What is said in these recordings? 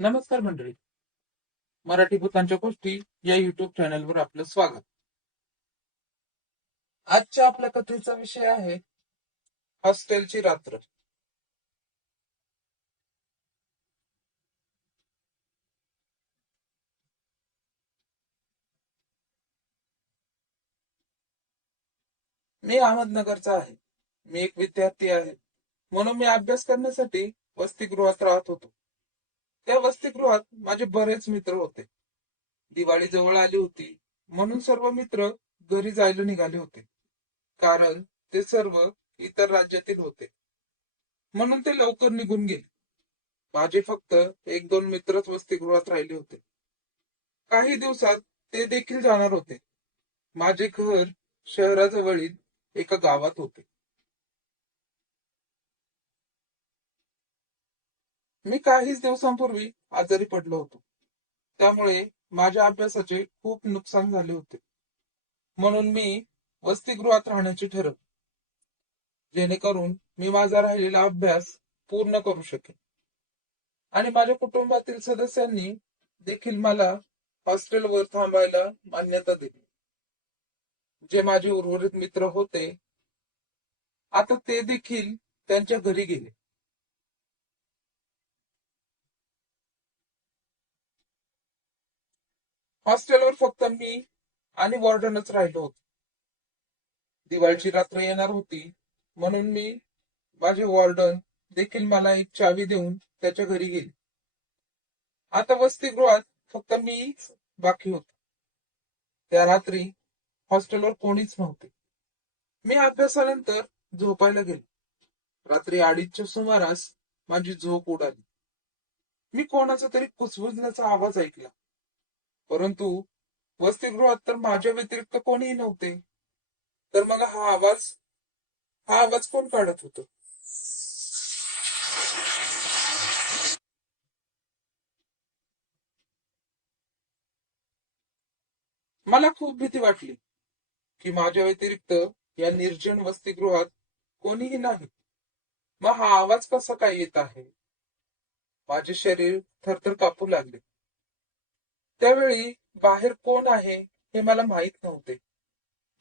नमस्कार मंडळी. मराठी भूतांच्या गोष्टी या युट्यूब चॅनलवर आपलं स्वागत. आजच्या आपल्या कथेचा विषय आहे हॉस्टेलची रात्र. मी अहमदनगरचा आहे. मी एक विद्यार्थी आहे, म्हणून मी अभ्यास करण्यासाठी वसतिगृहात राहत होतो. त्या वसतिगृहात माझे बरेच मित्र होते. दिवाळी जवळ आली होती, म्हणून सर्व मित्र घरी जायला निघाले होते. कारण ते सर्व इतर राज्यातील होते, म्हणून ते लवकर निघून गेले. माझे फक्त एक दोन मित्रच वसतिगृहात राहिले होते. काही दिवसात ते देखील जाणार होते. माझे घर शहराजवळील एका गावात होते. मी काहीच दिवसांपूर्वी आजारी पडलो होतो. त्यामुळे माझ्या अभ्यासाचे खूप नुकसान झाले होते. म्हणून मी वसतिगृहात राहण्याचे ठरवले, जेणेकरून मी माझा राहिलेला अभ्यास पूर्ण करू शकेन. आणि माझ्या कुटुंबातील सदस्यांनी देखील मला हॉस्टेलवर थांबायला मान्यता दिली. जे माझे उर्वरित मित्र होते, आता ते देखील त्यांच्या घरी गेले. हॉस्टेलवर फक्त मी आणि वॉर्डनच राहिलो होतो. दिवाळीची रात्र येणार होती, म्हणून मी माझे वॉर्डन देखील मला एक चावी देऊन त्याच्या घरी गेले. आता वसतिगृहात फक्त मीच बाकी होतो. त्या रात्री हॉस्टेलवर कोणीच नव्हते. मी अभ्यासानंतर झोपायला गेलो. रात्री 2:30च्या सुमारास माझी झोप उडाली. मी कोणाचा तरी कुजबुजण्याचा आवाज ऐकला, परंतु वसतिगृहात तर माझ्या व्यतिरिक्त कोणीही नव्हते. तर मग हा आवाज कोण काढत होतं? मला खूप भीती वाटली की माझ्या व्यतिरिक्त या निर्जन वसतिगृहात कोणीही नाही. मग हा आवाज कसा काय येत आहे? माझे शरीर थरथर कापू लागले. त्यावेळी बाहेर कोण आहे हे मला माहीत नव्हते,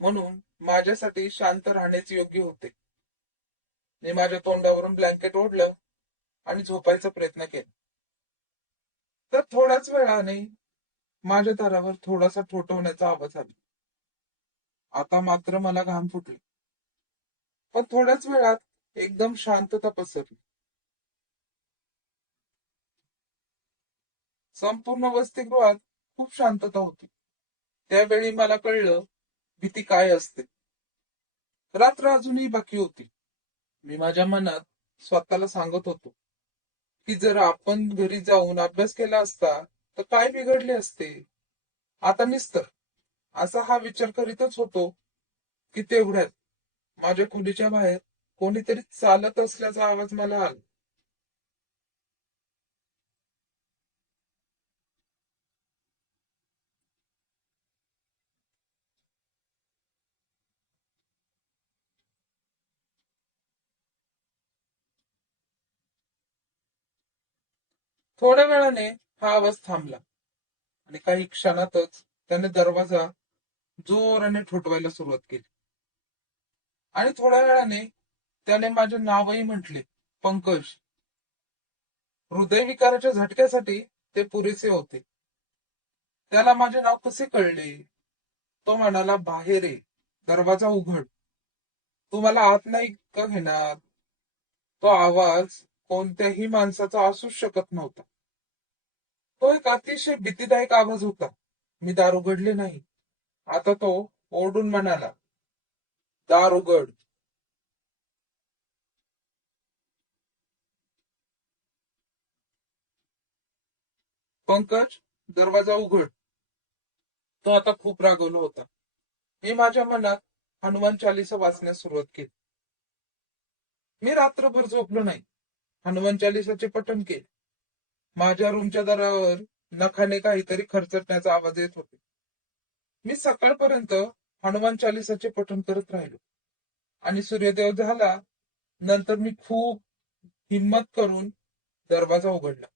म्हणून माझ्यासाठी शांत राहणेच योग्य होते. मी माझ्या तोंडावरून ब्लँकेट ओढलं आणि झोपायचा प्रयत्न केला. तर थोड्याच वेळाने माझ्या दारावर थोडासा ठोठवण्याचा आवाज आला. आता मात्र मला घाम फुटले. पण थोड्याच वेळात एकदम शांतता पसरली. संपूर्ण वसतिगृहात खूप शांतता होती. त्यावेळी मला कळलं भीती काय असते. रात्र अजूनही बाकी होती. मी माझ्या मनात स्वतःला सांगत होतो की जर आपण घरी जाऊन अभ्यास केला असता तर काय बिघडले असते. आता निस्तर असा हा विचार करीतच होतो की तेवढ्यात माझ्या खोलीच्या बाहेर कोणीतरी चालत असल्याचा आवाज मला आला. थोड्या वेळाने हा आवाज थांबला आणि काही क्षणातच त्याने दरवाजा जोराने ठोठवायला सुरुवात केली. आणि थोड्या वेळाने त्याने माझे नावही म्हटले, पंकज. हृदयविकाराच्या झटक्यासाठी ते पुरेसे होते. त्याला माझे नाव कसे कळले? तो म्हणाला, बाहेर ये, दरवाजा उघड. तू मला आत नाही का घेणार? तो आवाज कोणत्याही माणसाचा असूच शकत नव्हता. तो एक अतिशय भीतीदायक आवाज होता. मी दार उघडले नाही. आता तो ओरडून म्हणाला, दार उघड. पंकज, दरवाजा उघड. तो आता खूप रागवला होता. मी माझ्या मनात हनुमान चालीसा वाचण्यास सुरुवात केली. मी रात्रभर झोपलो नाही. हनुमान चालीसाचे पठण केले. माझ्या रूमच्या दारावर नखाने काहीतरी खरचटण्याचा आवाज येत होते. मी सकाळपर्यंत हनुमान चालीसाचे पठण करत राहिलो आणि सूर्योदय झाला. नंतर मी खूप हिम्मत करून दरवाजा उघडला.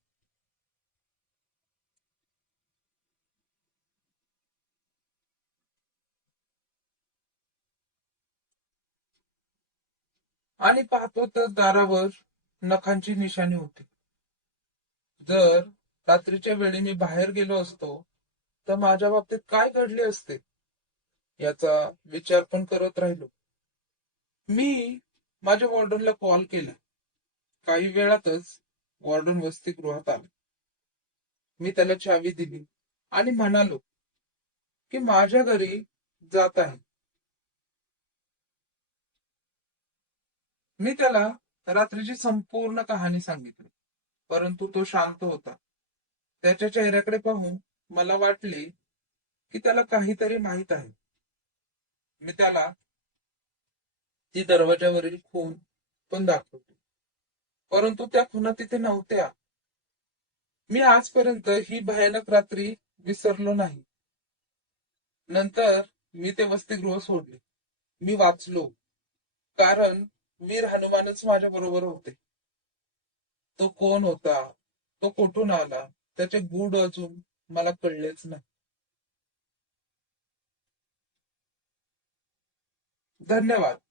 आणि पाहतो तर दारावर नखांची निशाणी होती. जर रात्रीच्या वेळी मी बाहेर गेलो असतो तर माझ्या बाबतीत काय घडले असते याचा विचार पण करत राहिलो. मी माझ्या वॉर्डनला कॉल केला. काही वेळातच वॉर्डन वसतिगृहात आला. मी त्याला चावी दिली आणि म्हणालो की माझ्या घरी जात आहे. मी त्याला रात्रीची संपूर्ण कहाणी सांगितली, परंतु तो शांत होता. त्याच्या चेहऱ्याकडे पाहून मला वाटले की त्याला काहीतरी माहित आहे. मी त्याला ती दरवाजावरील खून पण दाखवली, परंतु त्या खुणा तिथे नव्हत्या. मी आजपर्यंत ही भयानक रात्री विसरलो नाही. नंतर मी ते वसतिगृह सोडले. मी वाचलो, कारण वीर हनुमानच माझ्या बरोबर होते. तो कोण होता, तो कुठून आला, त्याचे गूढ अजून मला कळलेच नाही. धन्यवाद.